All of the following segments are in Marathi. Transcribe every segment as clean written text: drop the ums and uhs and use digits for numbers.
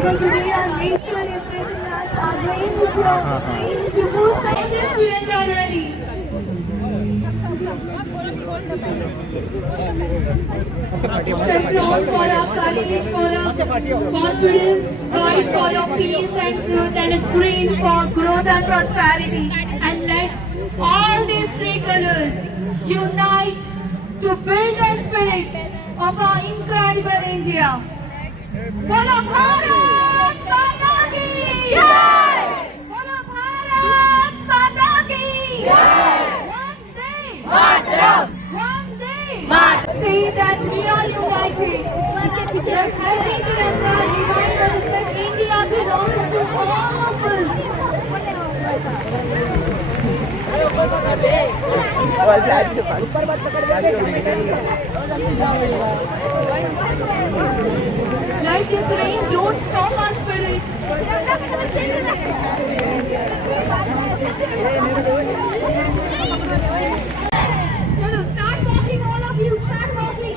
Because today our nation is facing us, our brain is here, to move like this Tiranga rally. Saffron for our courage, for our confidence, white for our peace and truth, and green for growth and prosperity. And let all these three colors unite to build the spirit of our incredible India. Bolo Bharat Mata ki Jai! Bolo Bharat Mata ki Jai! Vande Mataram! Vande Mataram! Say that we are united. Let every Tiranga remind us that India belongs to all of us. Like this rain, don't stop our spirit. Chalo, start walking, all of you. Start walking.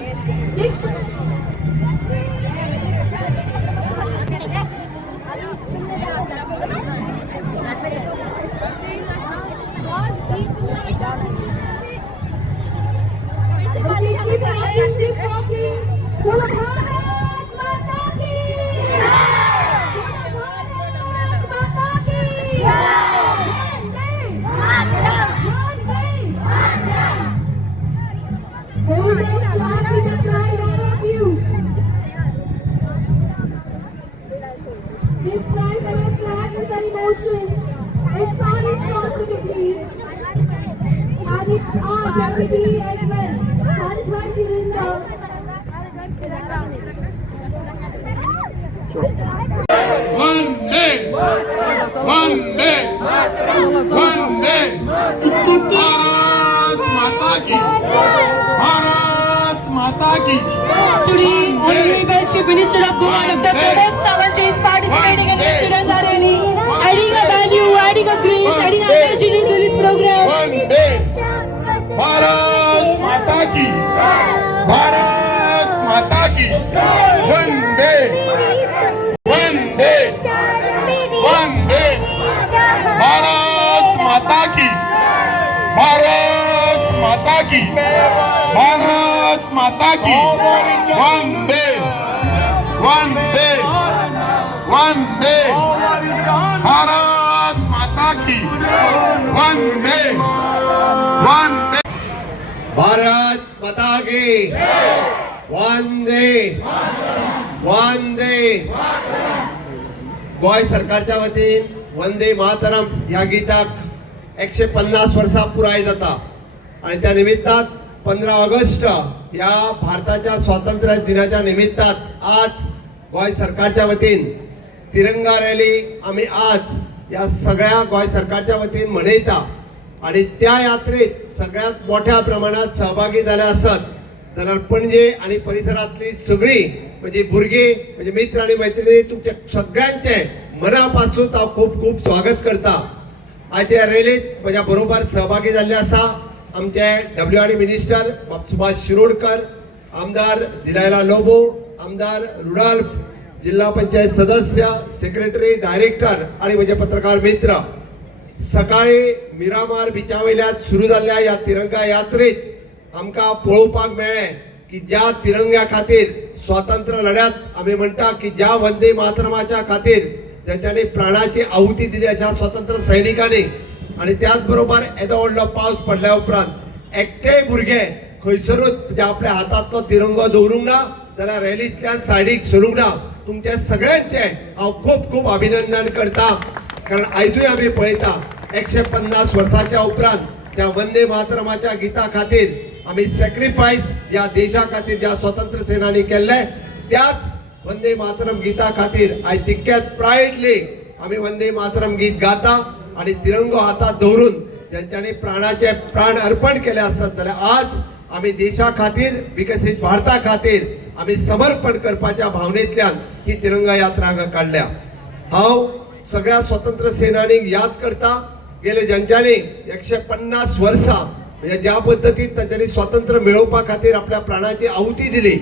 Keep walking, keep walking. Bolo Bharat Mata ki Jai! Bolo Bharat Mata ki Jai! Vande Mataram! Vande Mataram! Hold the flag with the pride, all of you. This tricolor flag is an emotion. It's our responsibility. And it's our duty as well. Har Ghar Tiranga. Vande Vande Vande Bharat Mata ki Bharat Mata ki. Today, Honorable Chief Minister of Goa, Dr. Pramod Sawant is participating in this Tiranga rally, adding a value, adding a grace, adding a energy to this program. Vande Bharat Mata ki Bharat Mata ki. Vande Vande Vande Bharat Mata ki Bharat Mata ki Bharat Mata ki. Vande Vande Vande Bharat Mata ki Vande Vande. Bharat माता की वंदे वंदे. गोय सरकारच्या वतीन वंदे मातरम ह्या गीताक 150 वर्सां पुराय जाता आणि त्या निमित्तात 15 ऑगस्ट या भारताच्या स्वातंत्र्य दिनाच्या निमित्तात आज गोय सरकारच्या वतीन तिरंगा रॅली आम्ही आज या सगळ्या गोय सरकारच्या वतीन मनयता आणि त्या यात्रेत सगळ्यात मोठ्या प्रमाणात सहभागी झाले असत जाल्यार पणजे आणि परिसरातली सगळी म्हणजे भुरगी म्हणजे मित्र आणि मैत्रिणी तुमच्या सगळ्यांचे मनापासून हांव खूप खूप स्वागत करता. आजच्या रॅलीत माझ्या बरोबर सहभागी झाले असा आमचे WRD मिनिस्टर सुभाष शिरोडकर, आमदार दिलायला लोबो, आमदार रुडॉल्फ, जिल्हा पंचायत सदस्य, सेक्रेटरी, डायरेक्टर आणि माझे पत्रकार मित्र. सकाळी मिरामार बिचा वयल्यान सुरू जाल्ल्या या तिरंगा यात्रेत आमकां पळोवपाक मेळ्ळें की ज्या तिरंग्या खातीर स्वातंत्र्य लढ्यात आमी म्हणटा की ज्या वंदे मातरमाच्या खातीर ज्यांच्यानी प्राणाची आहुती दिली अशा स्वतंत्र सैनिकांनी आणि त्याच बरोबर येदो व्हडलो पावस पडल्या उपरांत एकटेय भुरगे खंयसरूच म्हणजे आपल्या हातांतलो तिरंगो दवरूंक ना जाल्यार रॅलींतल्यान सायडीक सरूंक ना. तुमच्या सगळ्यांचे हांव खूप खूप अभिनंदन करता. कारण आयजूय आमी पळयता 150 वर्सांच्या उपरांत त्या वंदे मातरमाच्या गिता खातीर आमी सॅक्रिफायस या देशा खातीर ज्या स्वातंत्र्य सेनानी केल्ले त्याच वंदे मातरम गीता खातीर आयज तितक्याच प्रायडली आमी वंदे मातरम गीत गाता आणि तिरंगो हातात दवरून ज्यांच्यानी प्राणाचे प्राण अर्पण केले असतात जाल्यार आज आमी देशा खातीर विकसीत भारता खातीर आमी समर्पण करपाच्या भावनेंतल्यान ही तिरंगा यात्रा हांगा काडल्या. हांव सगळ्या स्वतंत्र सेनानीक याद करता गेले ज्यांच्यानी 150 वर्सां म्हणजे ज्या पद्धतीत त्यांनी स्वातंत्र्य मिळवपा खातीर आपल्या प्राणाची आहुती दिली,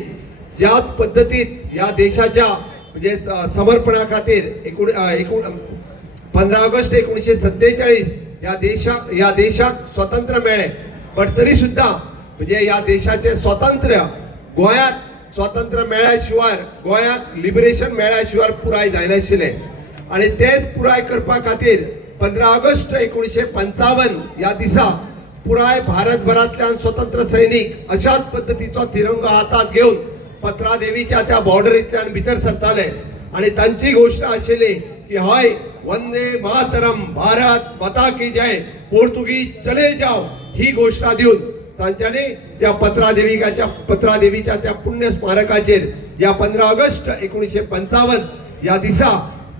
ज्याच पद्धतीत या देशाच्या म्हणजे समर्पणा खातीर 15 ऑगस्ट 1947 या देशाक स्वातंत्र्य मेळ्ळें. पण तरी सुद्धा म्हणजे या देशाचे स्वातंत्र्य गोंयाक स्वातंत्र्य मेळ्ळ्या शिवाय गोंयाक लिबरेशन मेळ्ळ्या शिवाय पुराय जायनाशिल्लें. आणि तेच पुराय करपा खातीर 15 ऑगस्ट 1955 या दिसा पुराय भारतभरांतल्यान स्वतंत्र सैनीक अशाच पद्दतीचो तिरंगो हातात घेवन पत्रादेवीच्या त्या बॉर्डरींतल्यान भितर सरताले. आणि तांची घोषणा आशिल्ली की हय वंदे मातरम भारत माता की जय पोर्तुगीज चले जाओ ही घोषणा दिवन तांच्यांनी त्या पत्रादेवीच्या त्या पुण्य स्मारकाचेर या 15 ऑगस्ट 1955 या दिसा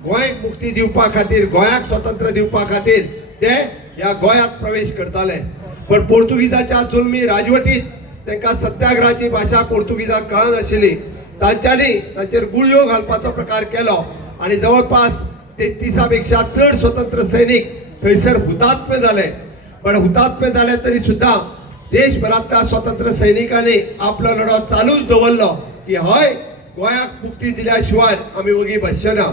गोंयाक मुक्ती दिवपा खातीर गोंयाक स्वातंत्र्य दिवपा खातीर ते ह्या गोंयांत प्रवेश करताले. पण पोर्तुगीजाच्या जुलमी राजवटीत तांकां सत्याग्रहाची भाशा पोर्तुगीजाक कळनाशिल्ली. तांच्यांनी तांचेर गुळयो घालपाचो प्रकार केलो आणि जवळपास 33 पेक्षा चड स्वतंत्र सैनीक थंयसर हुतात्मे जाले. पण हुतात्मे जाले तरी सुद्धा देशभरांतल्या स्वतंत्र सैनिकांनी आपलो लढो चालूच दवरलो की हय गोंयाक मुक्ती दिल्या शिवाय आमी वगी बसचेना.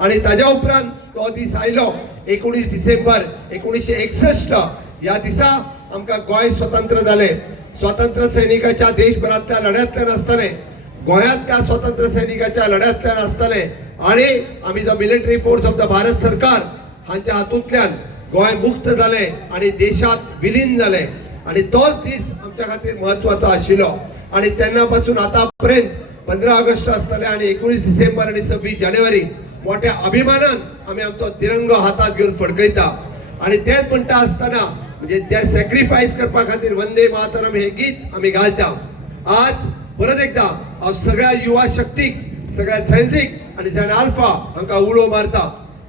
आणि ताज्या उपरांत तो दीस आयलो 19 डिसेंबर 1961 या दिसा आमकां गोंय स्वतंत्र जालें. स्वातंत्र्य सैनिकाच्या देशभरांतल्या लढ्यांतल्यान आसतलें, गोंयांतल्या स्वातंत्र्य सैनिकाच्या लढ्यांतल्यान आसतलें आणि आमी जो military force of the Bharat सरकार हांच्या हातूंतल्यान गोंय मुक्त जालें आणि देशांत विलीन जालें. आणि तोच दीस आमच्या खातीर म्हत्वाचो आशिल्लो. आणि तेन्ना पासून आतां पर्यंत 15 ऑगस्ट आसतलें आणि 19 डिसेंबर आणि 26 जानेवारी मोठ्या अभिमानान आमी आमचो तिरंगो हातात घेवन फडकयता. आणि तेच म्हणटा आसतना म्हणजे ते सॅक्रिफायस करपा खातीर वंदे मातरम हे गीत आमी घालता. आज परत एकदा हांव सगळ्या युवा शक्तीक, सगळ्या सैनिक आणि जन आल्फा हांकां उलो मारता.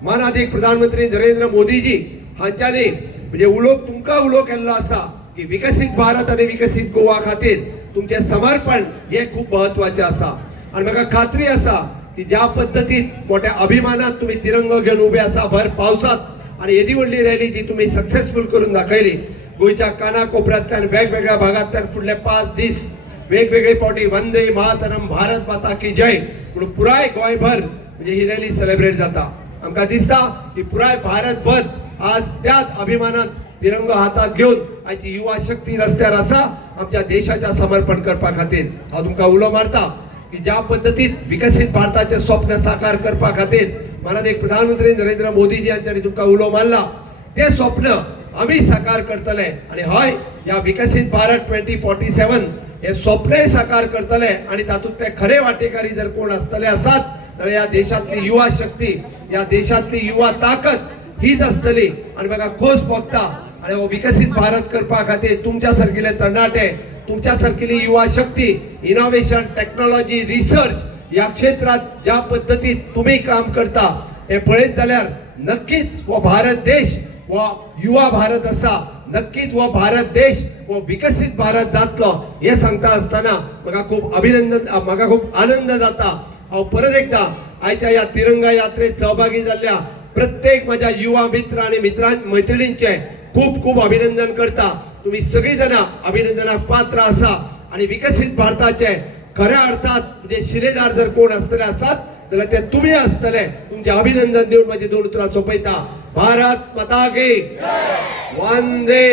माननीय प्रधानमंत्री नरेंद्र मोदीजी हांच्यांनी म्हणजे तुमकां उलो केल्लो आसा की विकसीत भारत आणि विकसीत गोवा खातीर तुमचे समर्पण हे खूप महत्वाचे आसा. आणि म्हाका खात्री आसा की ज्या पद्दतीन मोठ्या अभिमानात तुम्ही तिरंगो घेवन उबे आसा भर पावसात आणि येदी व्हडली रॅली जी तुम्ही सक्सेसफुल करून दाखयली. गोंयच्या कानाकोपऱ्यांतल्यान वेगवेगळ्या भागांतल्यान फुडले 5 दीस वेगवेगळे फावटी वंदे मातरम भारत माता की जय म्हणून पुराय गोंयभर म्हणजे ही रॅली सेलिब्रेट जाता. आमकां दिसता की पुराय भारतभर आज त्याच अभिमानात तिरंगो हातात घेऊन आयची युवा शक्ती रस्त्यार आसा आमच्या देशाच्या समर्पण करपा खातीर. हांव तुमकां उलो मारता की ज्या पद्दतीन विकसीत भारताचे स्वप्न साकार करपा खातीर माननीय प्रधानमंत्री नरेंद्र मोदीजी हांच्यांनी तुमकां उलो मारला ते स्वप्न आमी साकार करतले. आणि हय या विकसीत भारत 2047 हे स्वप्नय साकार करतले. आणि तातूंत ते खरे वांटेकारी जर कोण आसतले आसात तर या देशातली युवा शक्ती, या देशातली युवा ताकद हीच आसतली. आणि म्हाका खोस भोगता आणि हो विकसीत भारत करपा खातीर तुमच्या सारकिले तरणाटे, तुमच्या सारकिली युवा शक्ती, इनोव्हेशन, टेक्नॉलॉजी, रिसर्च या क्षेत्रात ज्या पद्धतीत तुम्ही काम करता हे पळयत जाल्यार नक्कीच हो भारत देश हो युवा भारत आसा. नक्कीच हो भारत देश हो विकसीत भारत जातलो हे सांगता आसतना म्हाका खूप आनंद जाता. हांव परत एकदा आयच्या या तिरंगा यात्रेत सहभागी जाल्ल्या प्रत्येक माझ्या युवा मित्र आणि मैत्रिणींचे खूप खूप अभिनंदन करता. तुम्ही सगळी जण अभिनंदनाक पात्र आसा. आणि विकसित भारताचे खऱ्या अर्थात म्हणजे शिलेदार जर कोण असतले आसात जाल्यार ते तुम्ही असतले. तुमचे अभिनंदन देऊन माझी 2 उतरां सोंपयता. भारत माता की वंदे